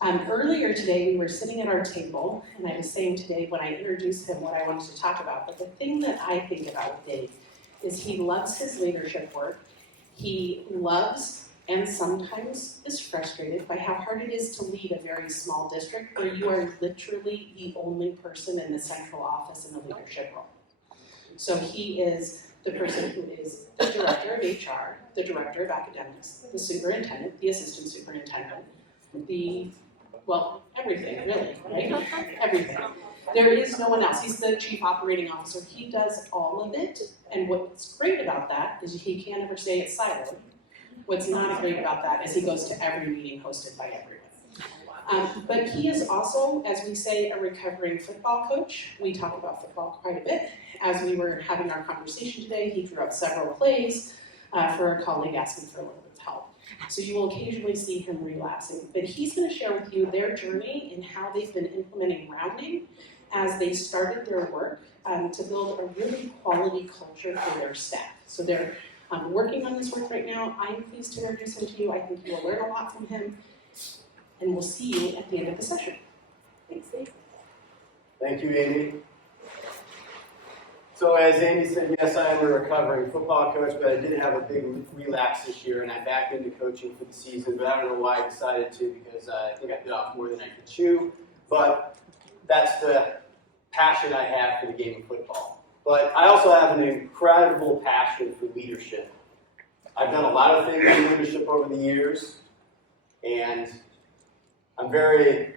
Earlier today, we were sitting at our table, and I was saying today when I introduced him what I wanted to talk about, but the thing that I think about with Dave is he loves his leadership work. He loves and sometimes is frustrated by how hard it is to lead a very small district where you are literally the only person in the central office in a leadership role. So he is the person who is the director of HR, the director of academics, the superintendent, the assistant superintendent, everything really, right? Everything. There is no one else. He's the chief operating officer. He does all of it, and what's great about that is he can't ever say it's siloed. What's not great about that is he goes to every meeting hosted by everyone. But he is also, as we say, a recovering football coach. We talk about football quite a bit. As we were having our conversation today, he drew up several plays for a colleague asking for a little bit of help. So you will occasionally see him relapsing. But he's going to share with you their journey and how they've been implementing rounding as they started their work to build a really quality culture for their staff. So they're working on this work right now. I'm pleased to introduce him to you. I think you will learn a lot from him. And we'll see you at the end of the session. Thanks, Dave. Thank you, Amy. So as Amy said, yes, I am a recovering football coach, but I did have a big relapse this year, and I backed into coaching for the season, but I don't know why I decided to, because I think I bit off more than I could chew. But that's the passion I have for the game of football. But I also have an incredible passion for leadership. I've done a lot of things in leadership over the years, and I'm very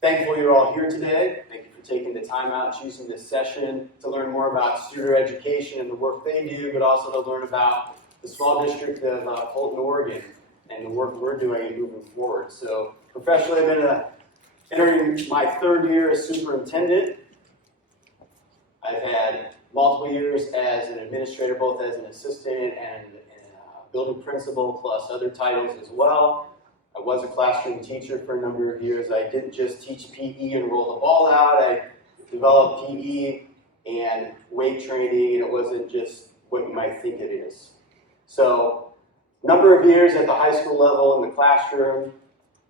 thankful you're all here today. Thank you for taking the time out and choosing this session to learn more about student education and the work they do, but also to learn about the small district of Colton, Oregon, and the work we're doing and moving forward. So professionally, I've been entering my third year as superintendent. I've had multiple years as an administrator, both as an assistant and building principal, plus other titles as well. I was a classroom teacher for a number of years. I didn't just teach PE and roll the ball out. I developed PE and weight training, and it wasn't just what you might think it is. So, a number of years at the high school level in the classroom,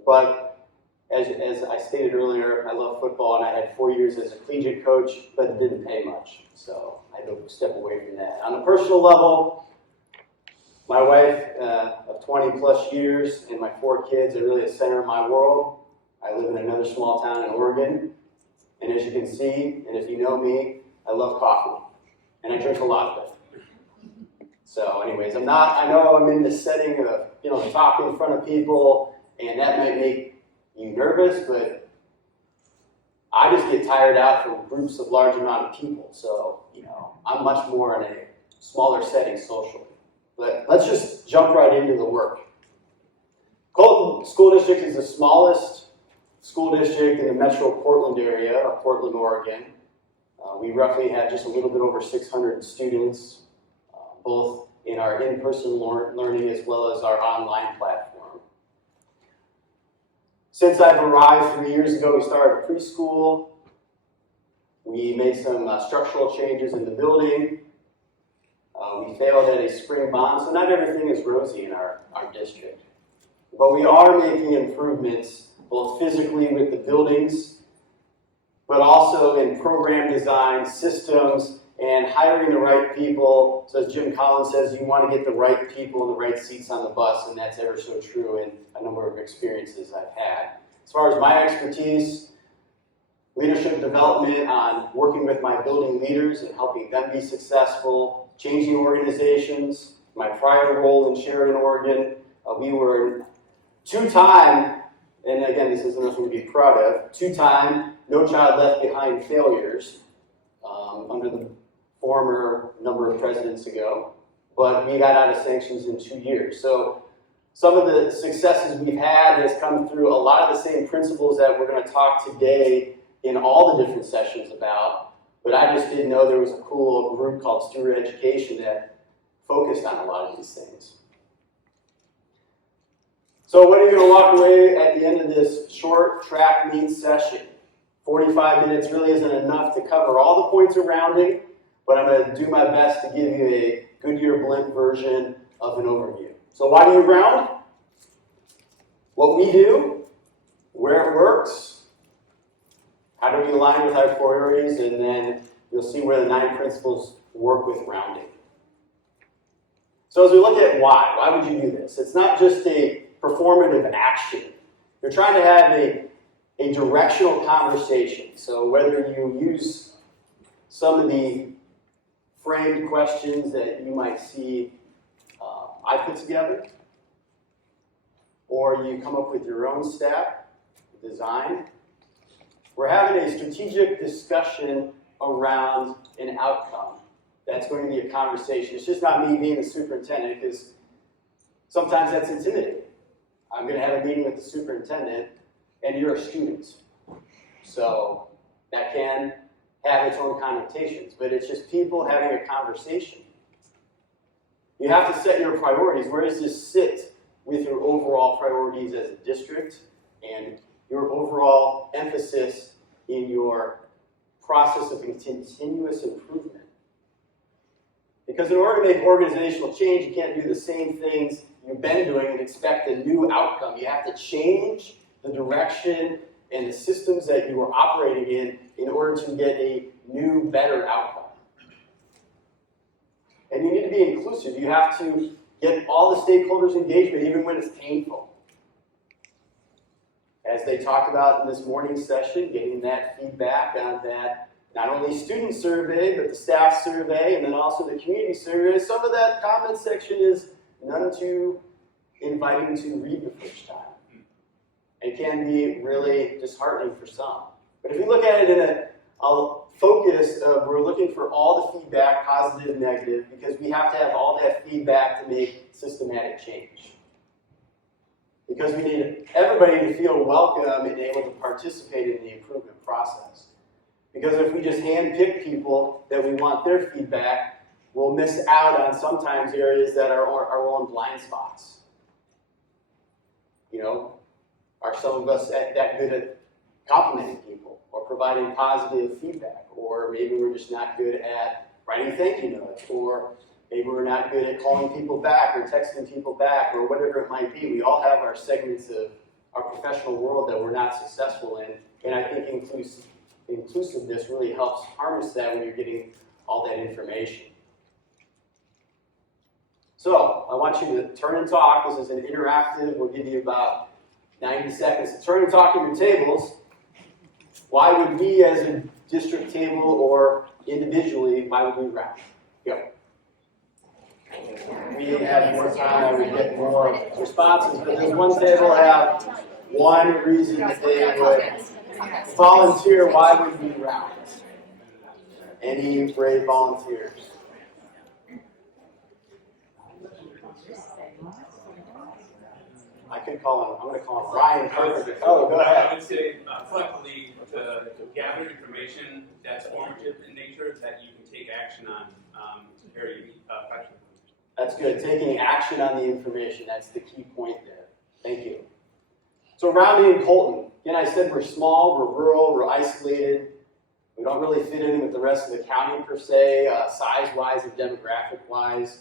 but as I stated earlier, I love football, and I had 4 years as a collegiate coach, but it didn't pay much, so I had to step away from that. On a personal level, my wife of 20 plus years and my 4 kids are really the center of my world. I live in another small town in Oregon, and as you can see, and if you know me, I love coffee, and I drink a lot of it. So anyways, I know I'm in the setting of, talking in front of people, and that might make you nervous, but I just get tired out from groups of large amount of people. So, I'm much more in a smaller setting socially. But let's just jump right into the work. Colton School District is the smallest school district in the metro Portland area of Portland, Oregon. We roughly have just a little bit over 600 students, both in our in-person learning as well as our online platform. Since I've arrived 3 years ago, we started a preschool. We made some structural changes in the building. We failed at a spring bond, so not everything is rosy in our district. But we are making improvements, both physically with the buildings, but also in program design, systems, and hiring the right people. So as Jim Collins says, you want to get the right people in the right seats on the bus, and that's ever so true in a number of experiences I've had. As far as my expertise, leadership development on working with my building leaders and helping them be successful, changing organizations. My prior role in Sheridan, Oregon, we were 2-time, and again, this is nothing to be proud of, 2-time No Child Left Behind failures under the former number of presidents ago, but we got out of sanctions in 2 years. So some of the successes we've had has come through a lot of the same principles that we're going to talk today in all the different sessions about. But I just didn't know there was a cool group called Student Education that focused on a lot of these things. So when are you going to walk away at the end of this short track meet session? 45 minutes really isn't enough to cover all the points of rounding, but I'm going to do my best to give you a Goodyear blimp version of an overview. So why do you round? What we do where it works, how do we align with our priorities, and then you'll see where the 9 principles work with rounding. So as we look at why would you do this? It's not just a performative action. You're trying to have a directional conversation. So whether you use some of the framed questions that you might see I put together, or you come up with your own staff design, we're having a strategic discussion around an outcome. That's going to be a conversation. It's just not me being the superintendent, because sometimes that's intimidating. I'm going to have a meeting with the superintendent, and you're a student. So that can have its own connotations, but it's just people having a conversation. You have to set your priorities. Where does this sit with your overall priorities as a district and your overall emphasis in your process of continuous improvement? Because in order to make organizational change, you can't do the same things you've been doing and expect a new outcome. You have to change the direction and the systems that you are operating in order to get a new, better outcome. And you need to be inclusive. You have to get all the stakeholders' engagement, even when it's painful. As they talked about in this morning's session, getting that feedback on that, not only student survey, but the staff survey, and then also the community survey. Some of that comment section is none too inviting to read the first time. It can be really disheartening for some. But if you look at it in a focus of we're looking for all the feedback, positive, negative, because we have to have all that feedback to make systematic change. Because we need everybody to feel welcome and able to participate in the improvement process. Because if we just handpick people that we want their feedback, we'll miss out on sometimes areas that are our own blind spots. You know, are some of us that good at complimenting people or providing positive feedback? Or maybe we're just not good at writing thank you notes, or maybe we're not good at calling people back or texting people back, or whatever it might be. We all have our segments of our professional world that we're not successful in, and I think inclusiveness really helps harness that when you're getting all that information. So I want you to turn and talk. This is an interactive. We'll give you about 90 seconds to turn and talk at your tables. Why would we as a district table or individually, why would we round? Go. We had more time, I would get more responses, but does one table have one reason that they would volunteer? Why would we round? Any brave volunteers? I could call him, I'm going to call him Ryan Carpenter. Oh, go ahead. I would say collectively to gather information that's formative in nature that you can take action on very effectively. That's good. Taking action on the information, that's the key point there. Thank you. So rounding in Colton. Again, I said we're small, we're rural, we're isolated. We don't really fit in with the rest of the county per se, size-wise and demographic-wise.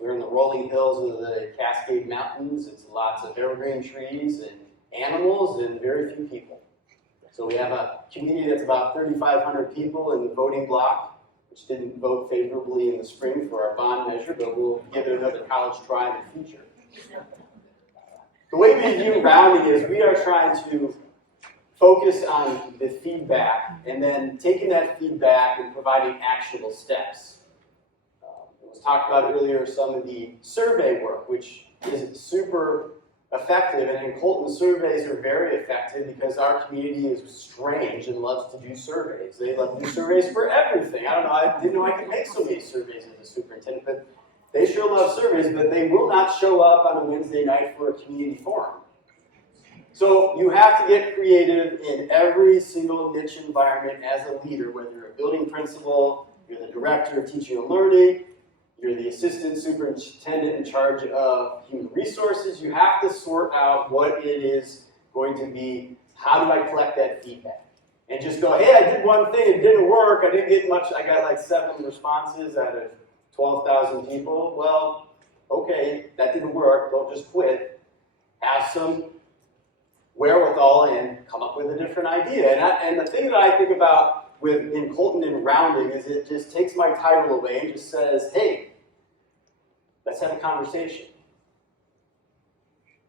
We're in the rolling hills of the Cascade Mountains. It's lots of evergreen trees and animals and very few people. So we have a community that's about 3,500 people in the voting block, which didn't vote favorably in the spring for our bond measure, but we'll give it another college try in the future. The way we view rounding is we are trying to focus on the feedback and then taking that feedback and providing actionable steps. It was talked about earlier some of the survey work, which is super effective, and in Colton, surveys are very effective because our community is strange and loves to do surveys. They love to do surveys for everything. I don't know, I didn't know I could make so many surveys as a superintendent, but they sure love surveys, but they will not show up on a Wednesday night for a community forum. So you have to get creative in every single niche environment as a leader, whether you're a building principal, you're the director of teaching and learning, you're the assistant superintendent in charge of human resources. You have to sort out what it is going to be. How do I collect that feedback? And just go, hey, I did one thing, it didn't work, I didn't get much, I got like 7 responses out of 12,000 people. Well, okay, that didn't work, don't just quit. Have some wherewithal and come up with a different idea. And the thing that I think about in Colton and rounding is it just takes my title away and just says, hey, let's have a conversation.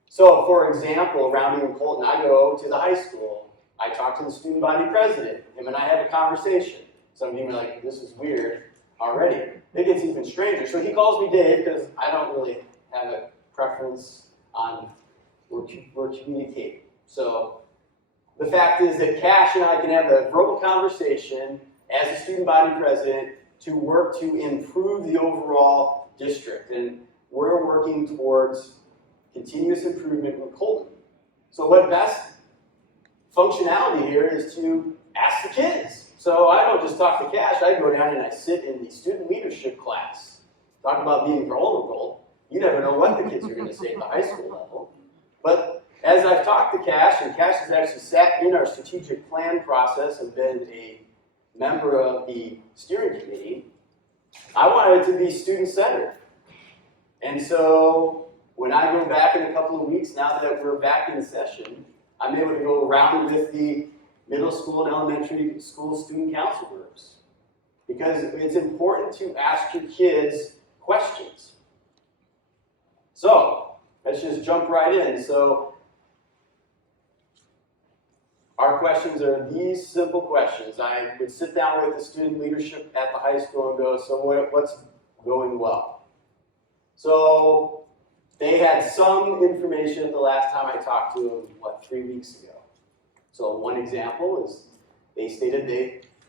So, for example, rounding in Colton, I go to the high school. I talk to the student body president. Him and I have a conversation. Some of you are like, this is weird already. It gets even stranger. So he calls me Dave because I don't really have a preference on we're communicating. So the fact is that Cash and I can have a verbal conversation as a student body president to work to improve the overall district. And we're working towards continuous improvement in Colton. So what best functionality here is to ask the kids. So I don't just talk to Cash, I go down and I sit in the student leadership class. Talk about being vulnerable. You never know what the kids are going to say at the high school level. But as I've talked to Cash, and Cash has actually sat in our strategic plan process and been a member of the steering committee, I wanted it to be student-centered. And so when I go back in a couple of weeks, now that we're back in session, I'm able to go around with the middle school and elementary school student council groups. Because it's important to ask your kids questions. So, let's just jump right in. So, our questions are these simple questions. I would sit down with the student leadership at the high school and go, so what's going well? So, they had some information the last time I talked to them, 3 weeks ago. So one example is they stated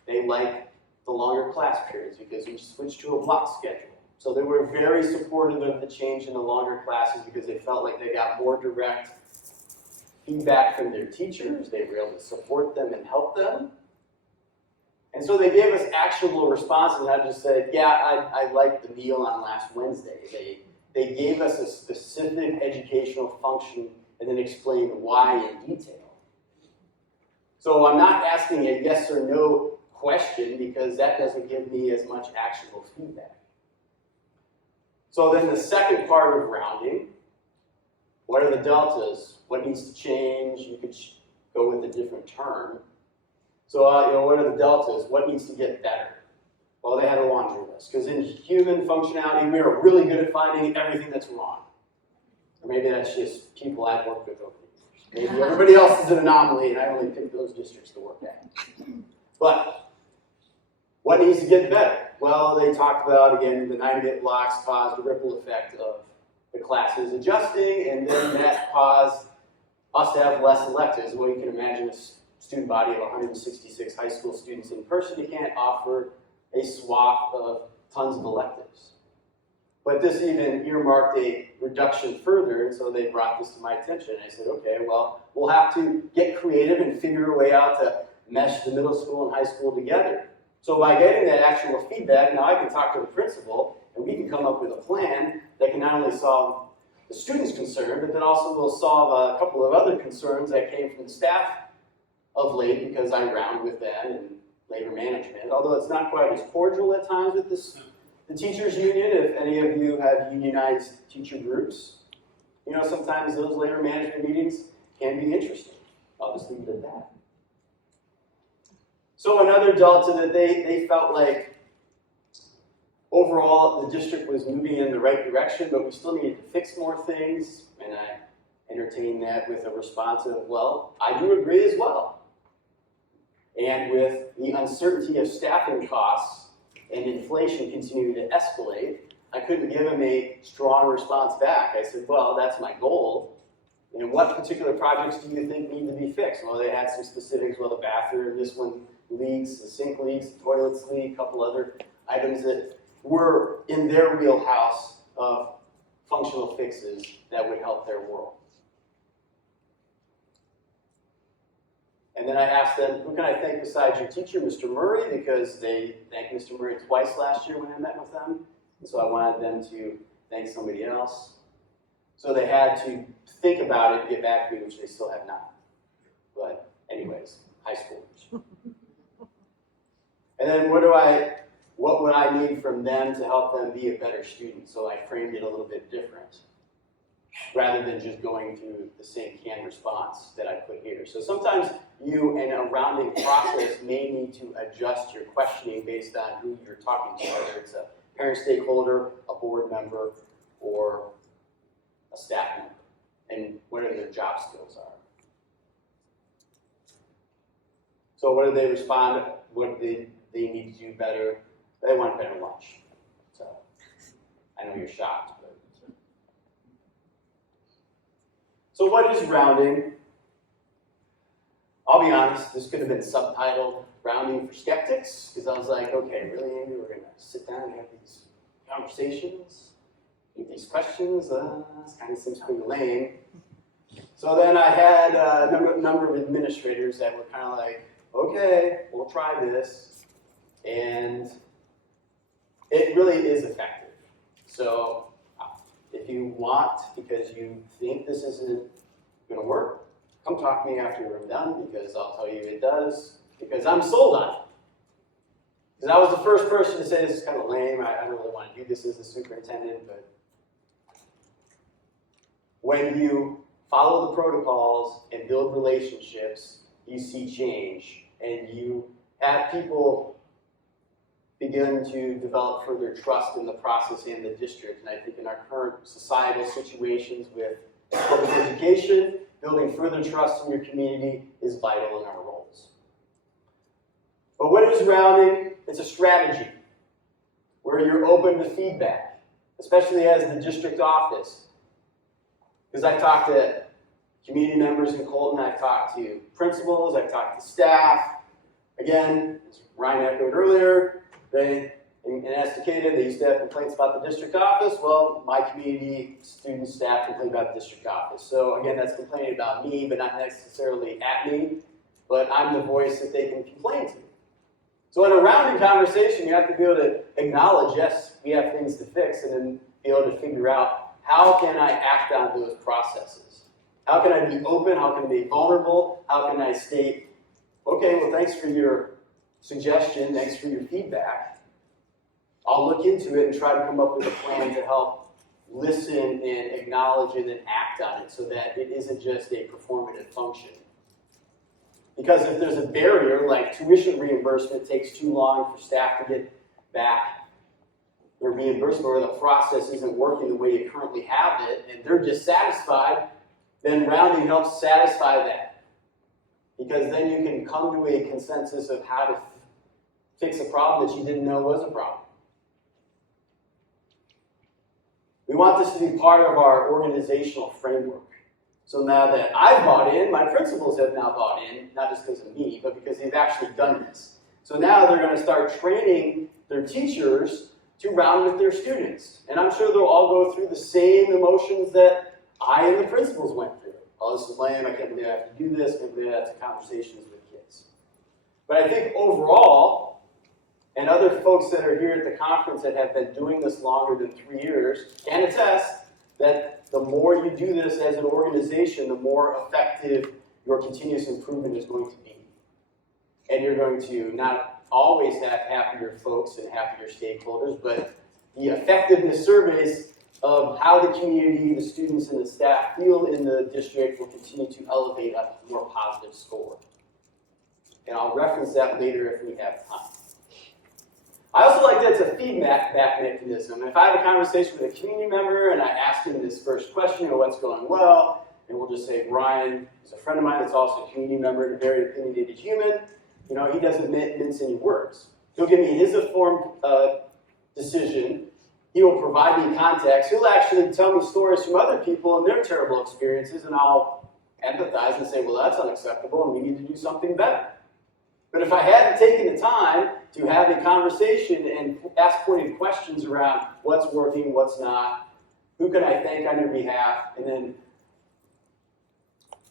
they like the longer class periods because we switched to a block schedule. So they were very supportive of the change in the longer classes because they felt like they got more direct feedback from their teachers. They were able to support them and help them. And so they gave us actionable responses, and I just said, yeah, I liked the meal on last Wednesday. They gave us a specific educational function and then explained why in detail. So I'm not asking a yes or no question because that doesn't give me as much actionable feedback. So then the second part of rounding, what are the deltas? What needs to change? You could go with a different term. So what are the deltas? What needs to get better? Well, they had a laundry list because in human functionality, we are really good at finding everything that's wrong. Or maybe that's just people I've worked with over the years. Maybe everybody else is an anomaly and I only pick those districts to work at. But what needs to get better? Well, they talked about, again, the 9-minute blocks caused a ripple effect of the classes adjusting, and then that caused us to have less electives. Well, you can imagine a student body of 166 high school students in person. You can't offer a swath of tons of electives. But this even earmarked a reduction further, and so they brought this to my attention. I said, okay, well, we'll have to get creative and figure a way out to mesh the middle school and high school together. So by getting that actual feedback, now I can talk to the principal, and we can come up with a plan that can not only solve the students' concern, but then also will solve a couple of other concerns that came from the staff of late, because I round with that and labor management, although it's not quite as cordial at times with the teachers union. If any of you have unionized teacher groups, sometimes those labor management meetings can be interesting. I'll just leave it at that. So another delta that they felt like overall the district was moving in the right direction, but we still needed to fix more things, and I entertained that with a response of, well, I do agree as well. And with the uncertainty of staffing costs and inflation continuing to escalate, I couldn't give him a strong response back. I said, well, that's my goal. And what particular projects do you think need to be fixed? Well, they had some specifics. Well, the bathroom, this one leaks, the sink leaks, the toilets leak, a couple other items that were in their wheelhouse of functional fixes that would help their world. And then I asked them, who can I thank besides your teacher, Mr. Murray, because they thanked Mr. Murray twice last year when I met with them. And so I wanted them to thank somebody else. So they had to think about it and get back to me, which they still have not. But anyways, high schoolers. And then what would I need from them to help them be a better student? So I framed it a little bit different. rather than just going through the same canned response that I put here. So sometimes you, in a rounding process, may need to adjust your questioning based on who you're talking to, whether it's a parent stakeholder, a board member, or a staff member, and whatever their job skills are. So what do they respond? What do they need to do better? They want better lunch. So I know you're shocked. But. So what is rounding? I'll be honest, this could have been subtitled Rounding for Skeptics, because I was like, okay, really, Andy, we're going to sit down and have these conversations, with these questions? This kind of seems pretty lame. So then I had a number of administrators that were kind of like, okay, we'll try this, and it really is effective. So if you want, because you think this isn't going to work, come talk to me after we're done, because I'll tell you it does, because I'm sold on it. Because I was the first person to say this is kind of lame, I don't really want to do this as a superintendent, but when you follow the protocols and build relationships, you see change, and you have people begin to develop further trust in the process and the district. And I think in our current societal situations with public education, building further trust in your community is vital in our roles. But what is rounding? It's a strategy where you're open to feedback, especially as the district office. Because I've talked to community members in Colton, I've talked to principals, I've talked to staff. Again, as Ryan echoed earlier, in Estacada, they used to have complaints about the district office. Well, my community, students, staff complain about the district office. So again, that's complaining about me, but not necessarily at me, but I'm the voice that they can complain to. So in a rounding conversation, you have to be able to acknowledge, yes, we have things to fix, and then be able to figure out, how can I act on those processes? How can I be open? How can I be vulnerable? How can I state, okay, well, thanks for your suggestion, thanks for your feedback. I'll look into it and try to come up with a plan to help listen and acknowledge it and act on it so that it isn't just a performative function. Because if there's a barrier, like tuition reimbursement takes too long for staff to get back their reimbursement, or the process isn't working the way you currently have it, and they're dissatisfied, then rounding helps satisfy that. Because then you can come to a consensus of how to fix a problem that you didn't know was a problem. We want this to be part of our organizational framework. So now that I've bought in, my principals have now bought in, not just because of me, but because they've actually done this. So now they're going to start training their teachers to round with their students. And I'm sure they'll all go through the same emotions that I and the principals went through. Oh, this is lame, I can't believe I have to do this, I can't believe I have to conversations with kids. But I think overall, and other folks that are here at the conference that have been doing this longer than 3 years can attest that the more you do this as an organization, the more effective your continuous improvement is going to be. And you're going to not always have happier folks and happier stakeholders, but the effectiveness surveys of how the community, the students, and the staff feel in the district will continue to elevate up to a more positive score. And I'll reference that later if we have time. I also like that it's a feedback mechanism. If I have a conversation with a community member and I ask him this first question, what's going well, and we'll just say, Brian is a friend of mine that's also a community member and a very opinionated human. He doesn't mince any words. He'll give me his informed decision. He will provide me context. He'll actually tell me stories from other people and their terrible experiences, and I'll empathize and say, well, that's unacceptable, and we need to do something better. But if I hadn't taken the time to have a conversation and ask pointed questions around what's working, what's not, who can I thank on your behalf, and then,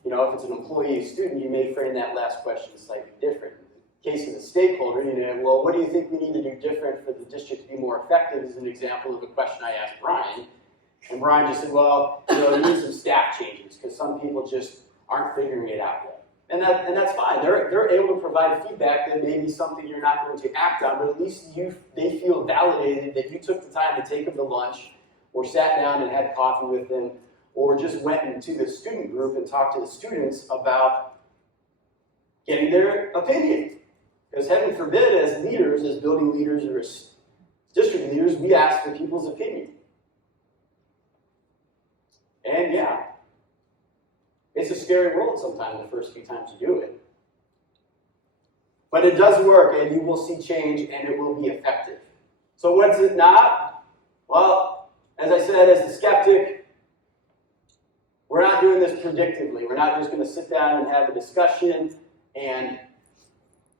if it's an employee or student, you may frame that last question slightly different. In the case of the stakeholder, well, what do you think we need to do different for the district to be more effective is an example of a question I asked Brian. And Brian just said, well, you need some staff changes because some people just aren't figuring it out yet. And that's fine. They're able to provide feedback that may be something you're not going to act on, but at least they feel validated that you took the time to take them to lunch or sat down and had coffee with them or just went into the student group and talked to the students about getting their opinion. Because heaven forbid, as leaders, as building leaders or as district leaders, we ask for people's opinion. And yeah, it's a scary world sometimes the first few times you do it. But it does work, and you will see change, and it will be effective. So what's it not? Well, as I said, as the skeptic, we're not doing this predictively. We're not just going to sit down and have a discussion, and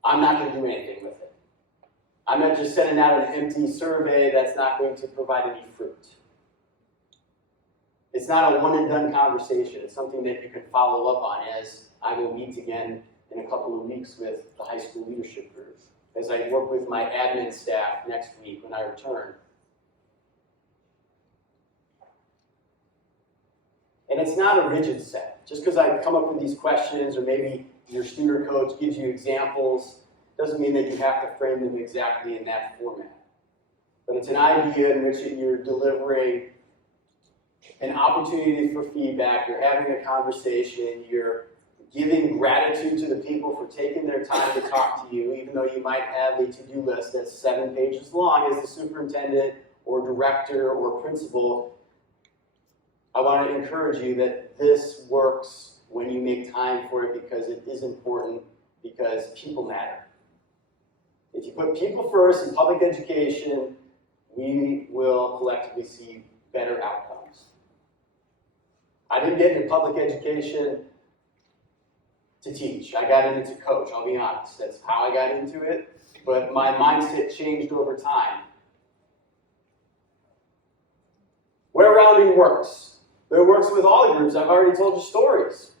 I'm not going to do anything with it. I'm not just sending out an empty survey that's not going to provide any fruit. It's not a one-and-done conversation. It's something that you can follow up on, as I will meet again in a couple of weeks with the high school leadership group, as I work with my admin staff next week when I return. And it's not a rigid set. Just because I come up with these questions, or maybe your student coach gives you examples, doesn't mean that you have to frame them exactly in that format. But it's an idea in which you're delivering an opportunity for feedback, you're having a conversation, you're giving gratitude to the people for taking their time to talk to you, even though you might have a to-do list that's 7 pages long as the superintendent or director or principal. I want to encourage you that this works when you make time for it, because it is important, because people matter. If you put people first in public education, we will collectively see better outcomes. I didn't get into public education to teach. I got into coach, I'll be honest. That's how I got into it. But my mindset changed over time. Where rounding works. It works with all the groups. I've already told you stories.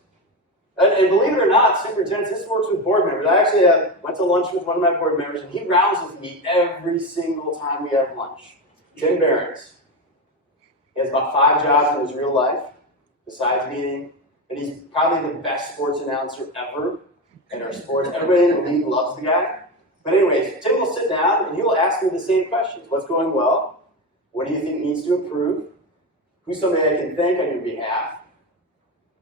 And believe it or not, superintendents, this works with board members. I actually went to lunch with one of my board members, and he rounds with me every single time we have lunch. Tim Behrens. He has about 5 jobs in his real life, besides being, and he's probably the best sports announcer ever in our sports. Everybody in the league loves the guy. But anyways, Tim will sit down, and he will ask me the same questions. What's going well? What do you think needs to improve? Who's somebody I can thank on your behalf?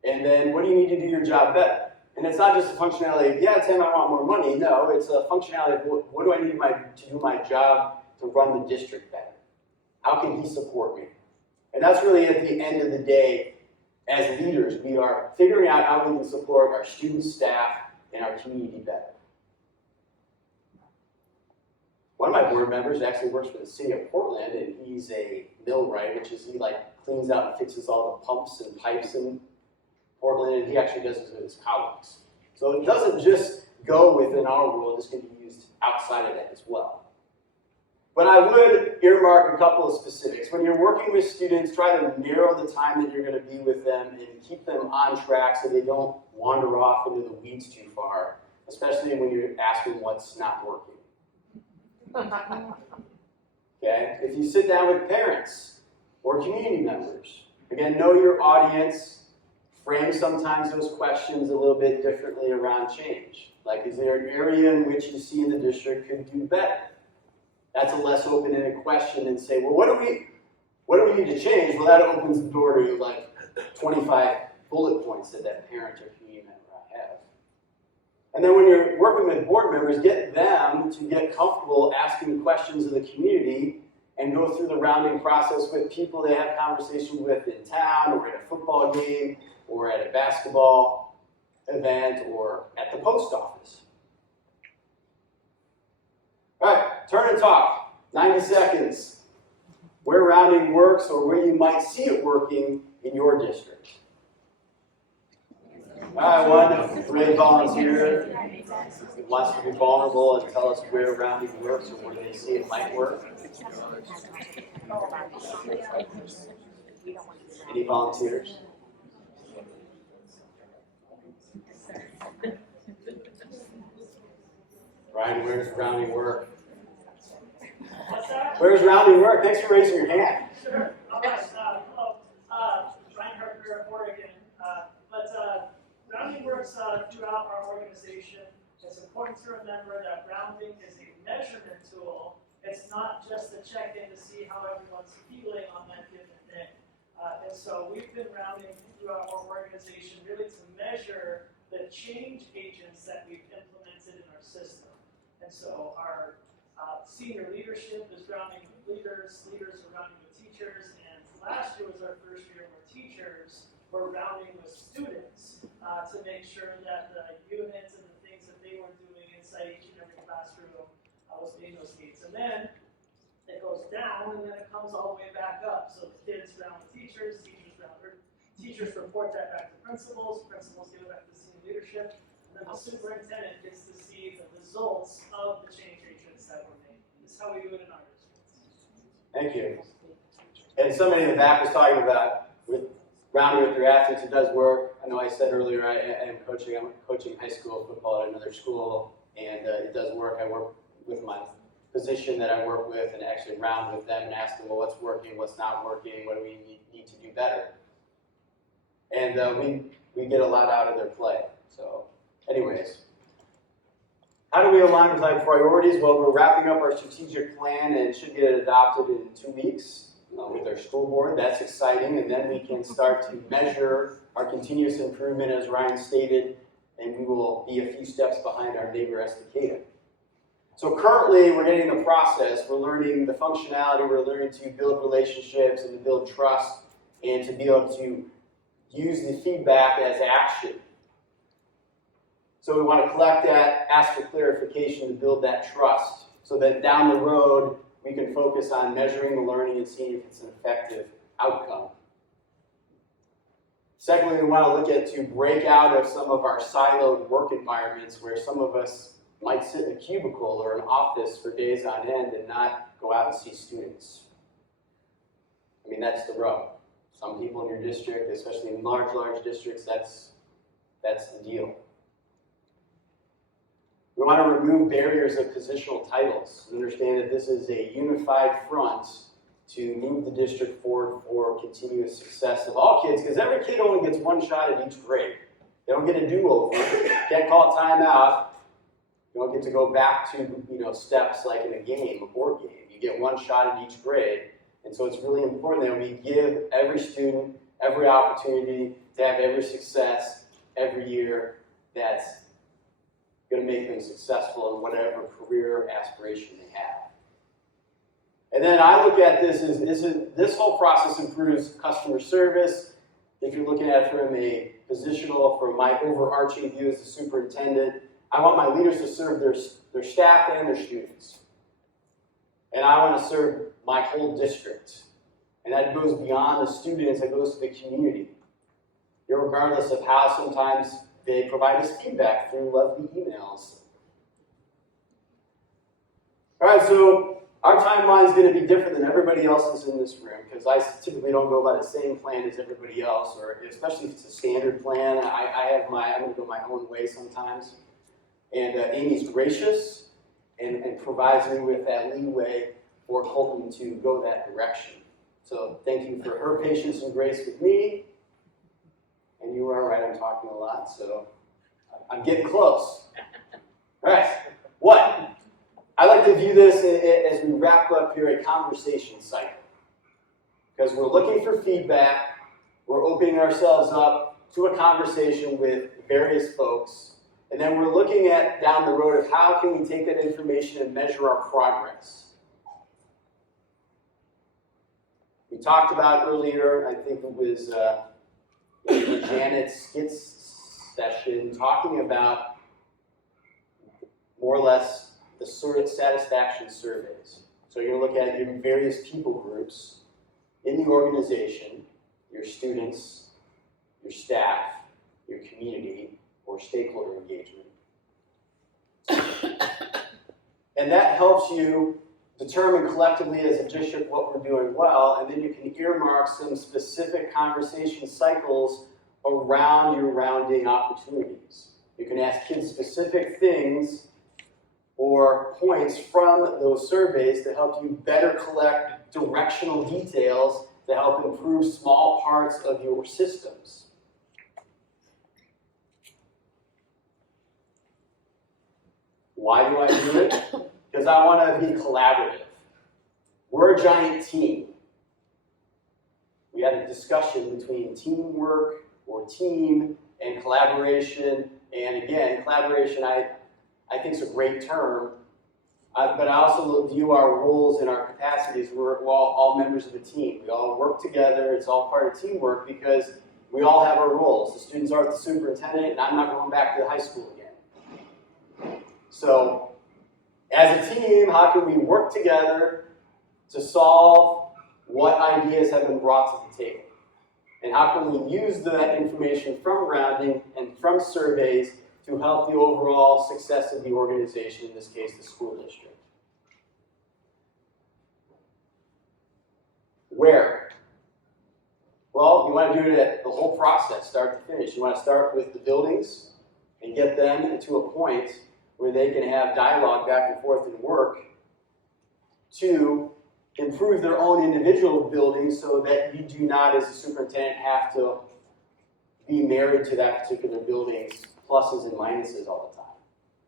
And then, what do you need to do your job better? And it's not just a functionality of, yeah, Tim, I want more money. No, it's a functionality of, what do I need to do my job to run the district better? How can he support me? And that's really, at the end of the day, as leaders, we are figuring out how we can support our students, staff, and our community better. One of my board members actually works for the city of Portland, and he's a millwright, which is he cleans out and fixes all the pumps and pipes in Portland, and he actually does this with his colleagues. So it doesn't just go within our world, it's going to be used outside of that as well. But I would earmark a couple of specifics. When you're working with students, try to narrow the time that you're going to be with them and keep them on track so they don't wander off into the weeds too far, especially when you're asking what's not working. Okay? If you sit down with parents or community members, again, know your audience. Frame sometimes those questions a little bit differently around change. Like, is there an area in which you see in the district could do better? That's a less open-ended question than say, well, what do we need to change? Well, that opens the door to 25 bullet points that parent or community member have. And then when you're working with board members, get them to get comfortable asking questions of the community and go through the rounding process with people they have conversations with in town or at a football game or at a basketball event or at the post office. All right, turn and talk. 90 seconds. Where rounding works or where you might see it working in your district. All right, one great volunteer who wants to be vulnerable and tell us where rounding works or where they see it might work. Any volunteers? Ryan, where's rounding work? Where's rounding work? Thanks for raising your hand. Sure. Hello. Ryan Harper, Oregon. Rounding works throughout our organization. It's important to remember that rounding is a measurement tool. It's not just a check-in to see how everyone's feeling on that given day. And so we've been rounding throughout our organization really to measure the change agents that we've implemented in our system. And so our senior leadership is rounding with leaders, leaders are rounding with teachers, and last year was our first year where teachers were rounding with students to make sure that the units and the things that they were doing inside each and every classroom was meeting those needs. And then it goes down and then it comes all the way back up. So the kids round with teachers, teachers report that back to principals, principals give it back to senior leadership, and then the superintendent gets to see the results of the change agents that were made. This is how we do it in our district. Thank you. And somebody in the back was talking about rounding with your athletes. It does work. I know I said earlier I'm coaching high school football at another school, and it does work. I work with my position that I work with and actually round with them and ask them, well, what's working, what's not working, what do we need to do better? And we get a lot out of their play. So anyways, how do we align with our priorities? Well, we're wrapping up our strategic plan and should get it adopted in 2 weeks with our school board. That's exciting, and then we can start to measure our continuous improvement, as Ryan stated, and we will be a few steps behind our neighbor Estacada. So currently, we're getting the process. We're learning the functionality. We're learning to build relationships and to build trust and to be able to use the feedback as action. So we want to collect that, ask for clarification to build that trust so that down the road, we can focus on measuring the learning and seeing if it's an effective outcome. Secondly, we want to look at to break out of some of our siloed work environments where some of us might sit in a cubicle or an office for days on end and not go out and see students. I mean, that's the rub. Some people in your district, especially in large districts, that's the deal. We want to remove barriers of positional titles and understand that this is a unified front to move the district forward for continuous success of all kids, because every kid only gets one shot at each grade. They don't get a do-over. Can't call a timeout. You don't get to go back to steps like in a game, a board game. You get one shot at each grade. And so it's really important that we give every student every opportunity to have every success every year that's going to make them successful in whatever career aspiration they have. And then I look at this as this whole process improves customer service. If you're looking at it from a positional, from my overarching view as the superintendent, I want my leaders to serve their staff and their students. And I want to serve my whole district. And that goes beyond the students, it goes to the community. Regardless of how sometimes they provide us feedback through lovely emails. All right, so our timeline is going to be different than everybody else's in this room because I typically don't go by the same plan as everybody else, or especially if it's a standard plan. I'm going to go my own way sometimes. And Amy's gracious and provides me with that leeway for Colton to go that direction. So thank you for her patience and grace with me. And you are right, I'm talking a lot, so I'm getting close. All right, what? I like to view this as we wrap up here a conversation cycle. Because we're looking for feedback, we're opening ourselves up to a conversation with various folks, and then we're looking at down the road of how can we take that information and measure our progress. We talked about earlier, I think it was Janet's skits session, talking about more or less the sort of satisfaction surveys. So you're looking at your various people groups in the organization, your students, your staff, your community, or stakeholder engagement. And that helps you determine collectively as a district what we're doing well, and then you can earmark some specific conversation cycles around your rounding opportunities. You can ask kids specific things or points from those surveys to help you better collect directional details to help improve small parts of your systems. Why do I do it? Because I want to be collaborative. We're a giant team. We had a discussion between teamwork or team and collaboration. And again, collaboration I think is a great term, but I also view our roles and our capacities. We're all members of a team. We all work together. It's all part of teamwork because we all have our roles. The students are the superintendent, and I'm not going back to the high school again. So, as a team, how can we work together to solve what ideas have been brought to the table? And how can we use that information from rounding and from surveys to help the overall success of the organization, in this case, the school district? Where? Well, you want to do it at the whole process, start to finish. You want to start with the buildings and get them to a point where they can have dialogue back and forth and work to improve their own individual buildings so that you do not, as a superintendent, have to be married to that particular building's pluses and minuses all the time.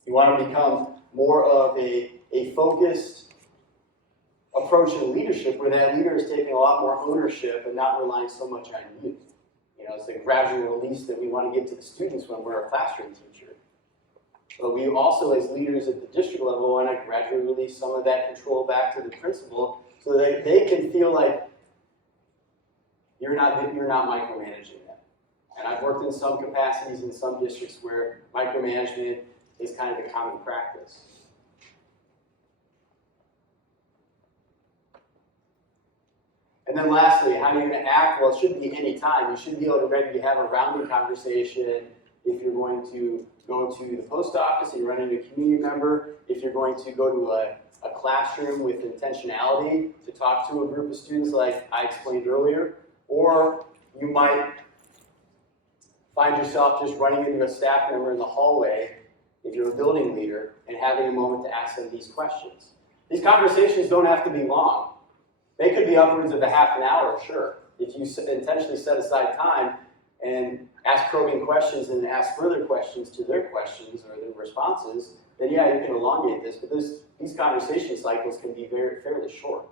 You want to become more of a focused approach in leadership where that leader is taking a lot more ownership and not relying so much on you. You know, it's the gradual release that we want to give to the students when we're a classroom teacher. But we also, as leaders at the district level, want to gradually release some of that control back to the principal so that they can feel like you're not micromanaging them. And I've worked in some capacities in some districts where micromanagement is kind of a common practice. And then lastly, how are you going to act? Well, it shouldn't be any time. You should be able to ready to have a rounding conversation if you're going to go to the post office and you run into a community member, if you're going to go to a classroom with intentionality to talk to a group of students like I explained earlier, or you might find yourself just running into a staff member in the hallway if you're a building leader and having a moment to ask them these questions. These conversations don't have to be long. They could be upwards of a half an hour, sure. If you intentionally set aside time and ask probing questions and ask further questions to their questions or their responses, then yeah, you can elongate this, but these conversation cycles can be fairly short.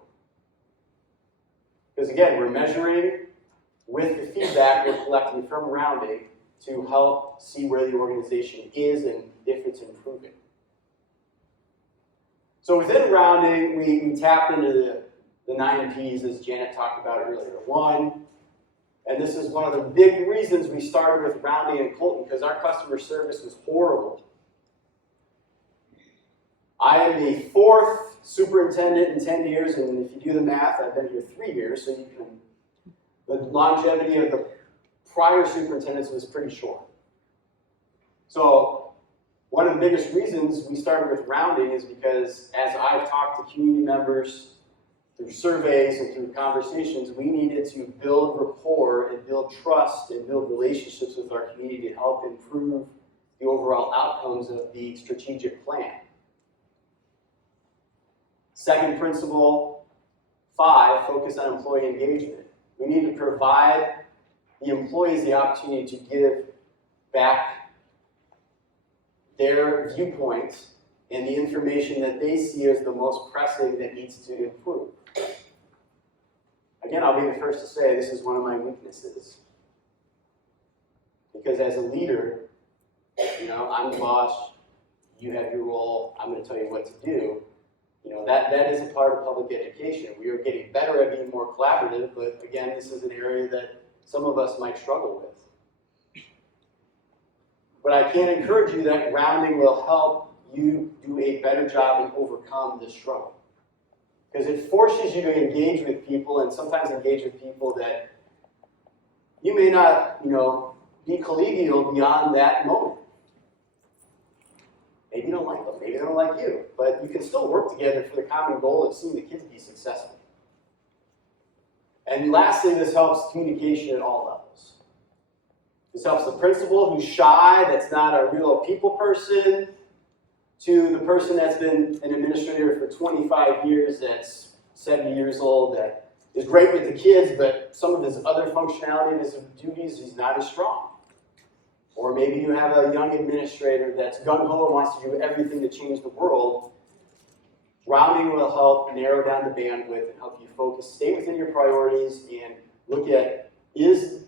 Because again, we're measuring with the feedback we're collecting from rounding to help see where the organization is and if it's improving. So within rounding, we tap into the 9 Ps as Janet talked about earlier. One, and this is one of the big reasons we started with rounding in Colton, because our customer service was horrible. I am the 4th superintendent in 10 years, and if you do the math, I've been here 3 years, so you can, the longevity of the prior superintendents was pretty short. So one of the biggest reasons we started with rounding is because as I've talked to community members through surveys and through conversations, we needed to build rapport and build trust and build relationships with our community to help improve the overall outcomes of the strategic plan. Second principle, 5, focus on employee engagement. We need to provide the employees the opportunity to give back their viewpoints and the information that they see as the most pressing that needs to improve. Again, I'll be the first to say this is one of my weaknesses. Because as a leader, you know, I'm the boss, you have your role, I'm going to tell you what to do. You know, that is a part of public education. We are getting better at being more collaborative, but again, this is an area that some of us might struggle with. But I can encourage you that rounding will help you do a better job and overcome this struggle. Because it forces you to engage with people, and sometimes engage with people that you may not, you know, be collegial beyond that moment. Maybe you don't like them, maybe they don't like you, but you can still work together for the common goal of seeing the kids be successful. And lastly, this helps communication at all levels. This helps the principal who's shy, that's not a real people person, to the person that's been an administrator for 25 years, that's 70 years old, that is great with the kids, but some of his other functionality and his duties, he's not as strong. Or maybe you have a young administrator that's gung-ho and wants to do everything to change the world. Rounding will help narrow down the bandwidth and help you focus, stay within your priorities, and look at, is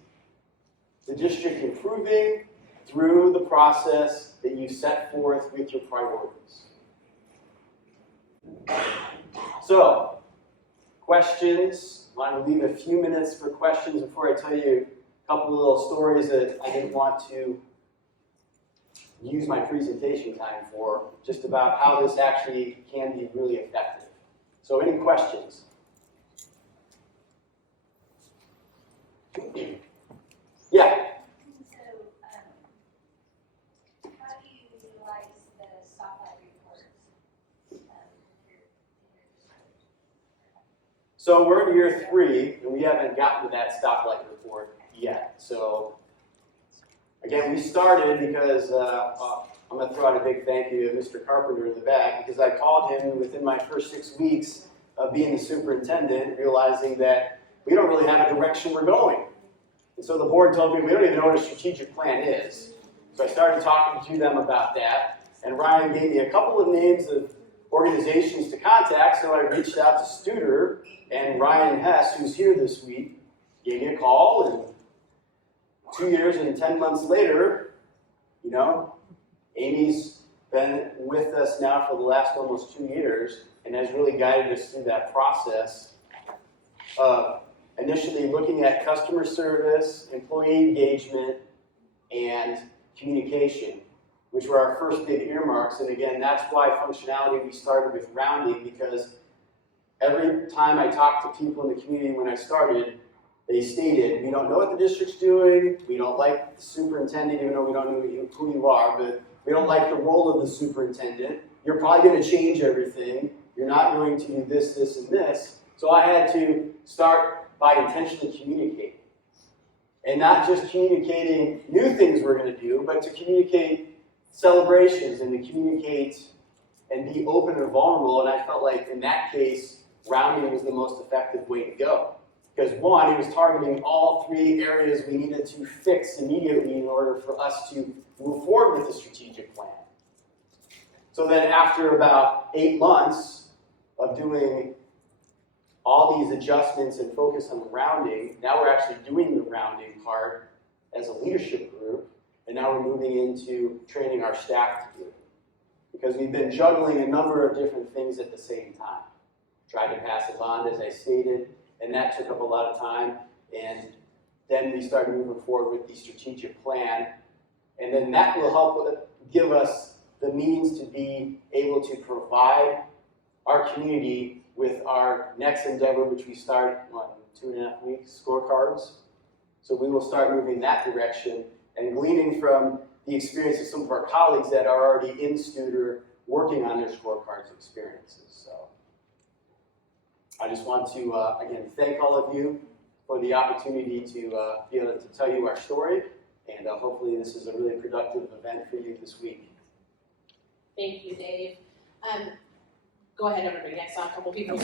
the district improving through the process that you set forth with your priorities? So, questions. I want to leave a few minutes for questions before I tell you a couple of little stories that I didn't want to use my presentation time for, just about how this actually can be really effective. So any questions? Yeah? So, how do you utilize the stoplight reports? So we're in year 3, and we haven't gotten to that stoplight report yet. So again, we started because I'm going to throw out a big thank you to Mr. Carpenter in the back, because I called him within my first 6 weeks of being the superintendent, realizing that we don't really have a direction we're going. And so the board told me we don't even know what a strategic plan is. So I started talking to them about that, and Ryan gave me a couple of names of organizations to contact, so I reached out to Studer, and Ryan Hess, who's here this week, gave me a call, and 2 years and 10 months later, you know, Amy's been with us now for the last almost 2 years and has really guided us through that process of initially looking at customer service, employee engagement, and communication, which were our first big earmarks. And again, that's why functionality we started with rounding, because every time I talked to people in the community when I started, they stated, we don't know what the district's doing, we don't like the superintendent, even though we don't know who you are, but we don't like the role of the superintendent. You're probably going to change everything. You're not going to do this, this, and this. So I had to start by intentionally communicating. And not just communicating new things we're going to do, but to communicate celebrations and to communicate and be open and vulnerable. And I felt like in that case, rounding was the most effective way to go. Because one, it was targeting all 3 areas we needed to fix immediately in order for us to move forward with the strategic plan. So then after about 8 months of doing all these adjustments and focus on the rounding, now we're actually doing the rounding part as a leadership group, and now we're moving into training our staff to do it. Because we've been juggling a number of different things at the same time. Tried to pass a bond, as I stated, and that took up a lot of time, and then we started moving forward with the strategic plan, and then that will help give us the means to be able to provide our community with our next endeavor, which we start, in 2.5 weeks, scorecards. So we will start moving that direction and gleaning from the experience of some of our colleagues that are already in Studer working on their scorecards experiences. So I just want to, again, thank all of you for the opportunity to be able to tell you our story, and hopefully this is a really productive event for you this week. Thank you, Dave. Go ahead, everybody. I saw a couple people.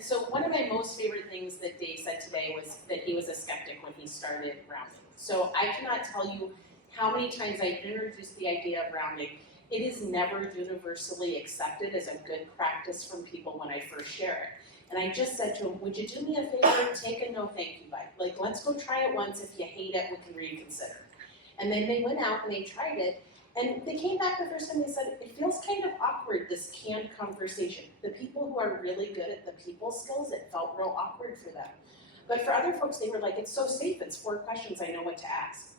So one of my most favorite things that Dave said today was that he was a skeptic when he started rounding. So I cannot tell you how many times I introduced the idea of rounding. It is never universally accepted as a good practice from people when I first share it. And I just said to him, would you do me a favor, take a no thank you bite. Like, let's go try it once. If you hate it, we can reconsider. And then they went out and they tried it. And they came back the first time, they said, it feels kind of awkward, this canned conversation. The people who are really good at the people skills, it felt real awkward for them. But for other folks, they were like, it's so safe, it's 4 questions, I know what to ask.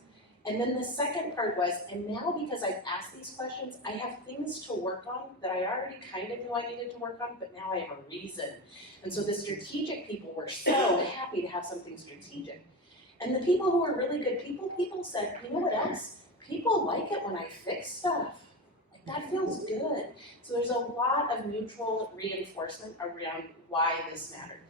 And then the second part was, and now because I've asked these questions, I have things to work on that I already kind of knew I needed to work on, but now I have a reason. And so the strategic people were so happy to have something strategic. And the people who were really good people said, you know what else? People like it when I fix stuff. Like, that feels good. So there's a lot of mutual reinforcement around why this mattered.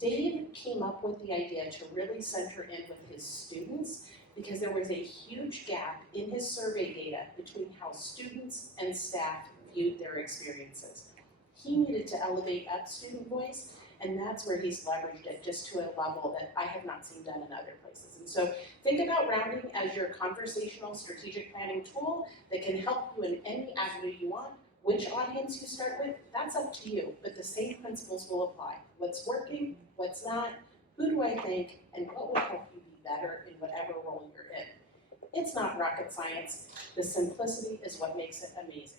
Dave came up with the idea to really center in with his students, because there was a huge gap in his survey data between how students and staff viewed their experiences. He needed to elevate up student voice, and that's where he's leveraged it just to a level that I have not seen done in other places. And so think about rounding as your conversational strategic planning tool that can help you in any avenue you want, Which audience you start with, that's up to you, but the same principles will apply. What's working, what's not, who do I think, and what will help you be better in whatever role you're in. It's not rocket science. The simplicity is what makes it amazing.